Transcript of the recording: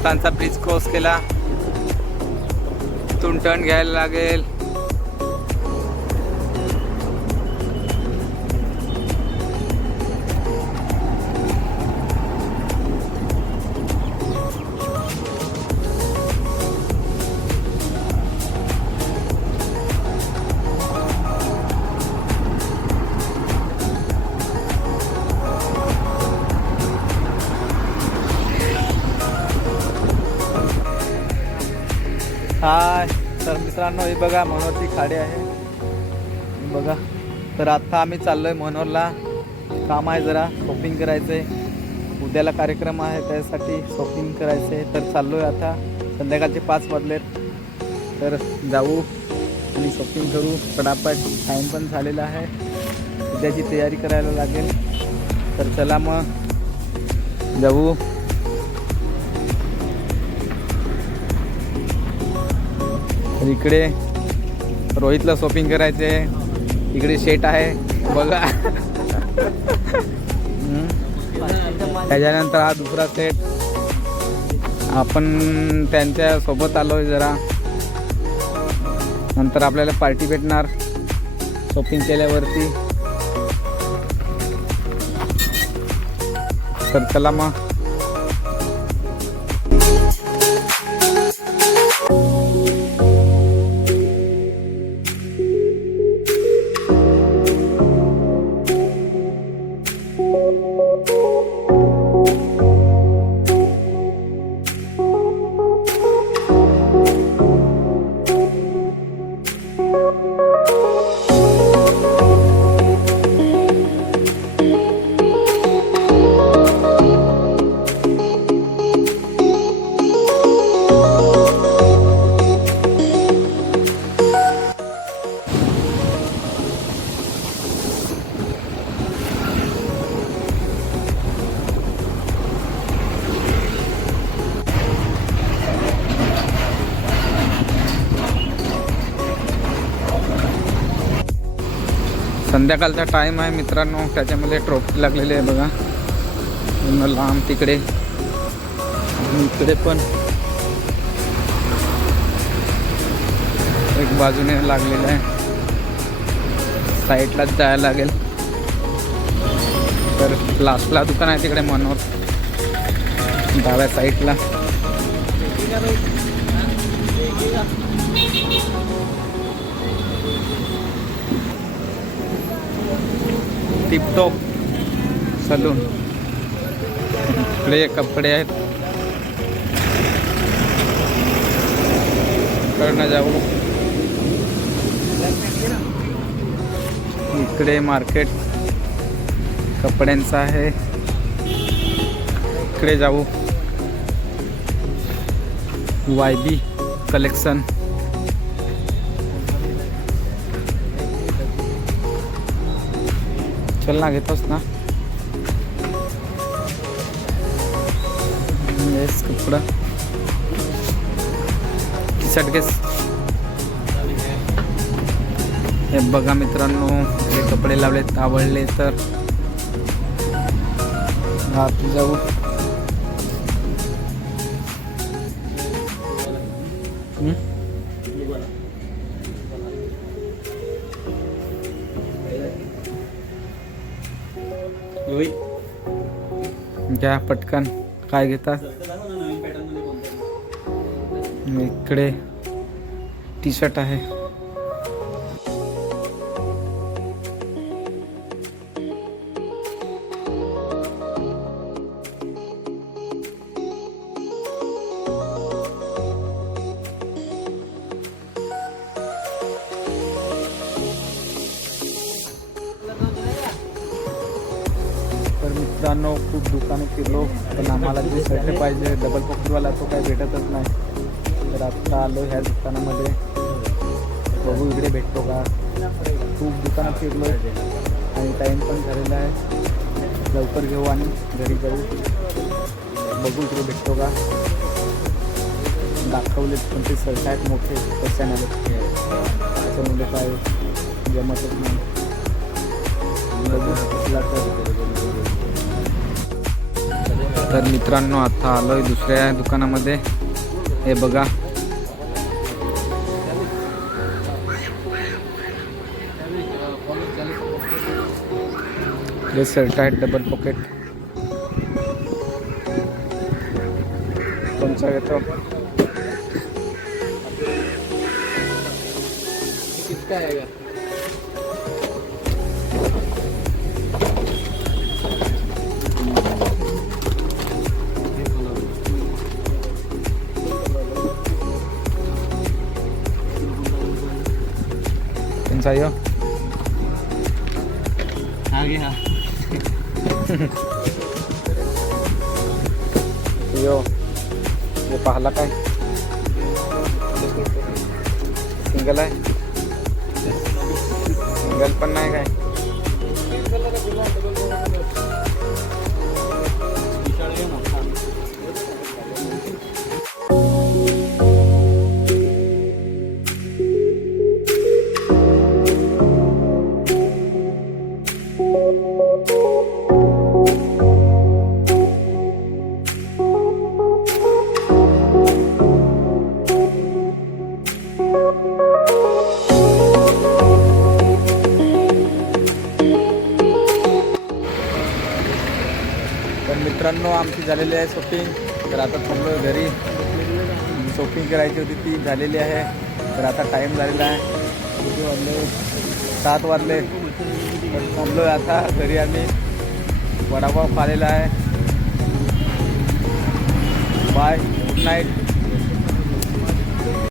मस्तांचा bridge cross केला, इथून turn घ्यायला लागेल. हाय तर मित्रांनो, हे बघा मनोरची खाडी आहे बघा. तर आता आम्ही चाललोय मनोरला. काम आहे, जरा शॉपिंग करायचंय. उद्याला कार्यक्रम आहे, त्यासाठी शॉपिंग करायचंय. तर चाललोय आता. संध्याकाळचे 5 वाजलेत. तर जाऊ आणि शॉपिंग करू पटापट. टाईम पण झालेला आहे, उद्याची तयारी करायला लागेल. तर चला मग जाऊ. इकडे रोहितला शॉपिंग करायचे. इकडे शेट आहे बघा. त्याच्यानंतर हा दुसरा सेट. आपण त्यांच्या सोबत आलोय जरा. नंतर आपल्याला पार्टी भेटणार शॉपिंग केल्यावरती. तर चला मग. संध्याकाळचा टाइम आहे मित्रांनो, त्याच्यामध्ये ट्रॉफी लागलेली आहे बघा. लांब तिकडे आणि इकडे पण एक बाजूने लागलेलं आहे. साईडलाच जायला लागेल. तर लास्टला दुकान आहे तिकडे मनोर, डाव्या साईडला. Tiptop saloon. इकडे कपडे आहेत. इकडनं जाऊ. इकडे मार्केट कपड्यांचं आहे. इकडे जाऊ. YB collection. चल ना, घेतोस ना. येस कपडा शर्ट केस. हे बघा मित्रांनो, हे कपडे लावलेत. आवडले तर आत जाऊ. घ्या पटकन, काय घेता. इकडे टी शर्ट आहे. तर मित्रांनो, खूप दुकाने फिरलो, पण आम्हाला जे शर्ट पाहिजे डबल पॉकेटवाला तो काही भेटतच नाही. तर आता आलो ह्या दुकानामध्ये. बघू इकडे भेटतो का. खूप दुकानात फिरलो आणि टाईम पण झालेला आहे. लवकर घेऊ आणि घरी जाऊ. बघू इकडे भेटतो का. दाखवलेत पण ते शर्ट आहेत मोठे, कशाने त्याच्यामुळे काय जमतच नाही. बघू असला तर तर मित्रांनो आता आलोय दुसऱ्या दुकानामध्ये. हे बघा, हे शर्ट आहेत डबल पॉकेट. कोणचा घेतो? कितना आएगा? यो आ गया. यो हे पाहला काय सिंगल आहे? सिंगल पण नाही काय? तर मित्रांनो आमची झालेली आहे शॉपिंग. तर आता थांबलो घरी. शॉपिंग करायची होती ती झालेली आहे. तर आता टाईम झालेला आहे, किती वाजले? 7 वाजले. तर थांबलो आता घरी. आम्ही वडापाव खाल्लेला आहे. Bye, good night.